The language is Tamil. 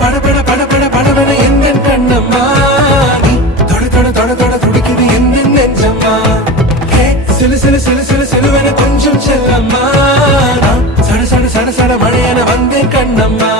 படபட படபட படபட எந்த கண்ணம்மா நீ தொட தொட தொட தொட துடிக்குது எந்த நெஞ்சம்மா சிலு சிலு சிலு சிலு சிலுவென கொஞ்சம் செல்லம்மா சட சட சட சட மழையென வந்தேன் கண்ணம்மா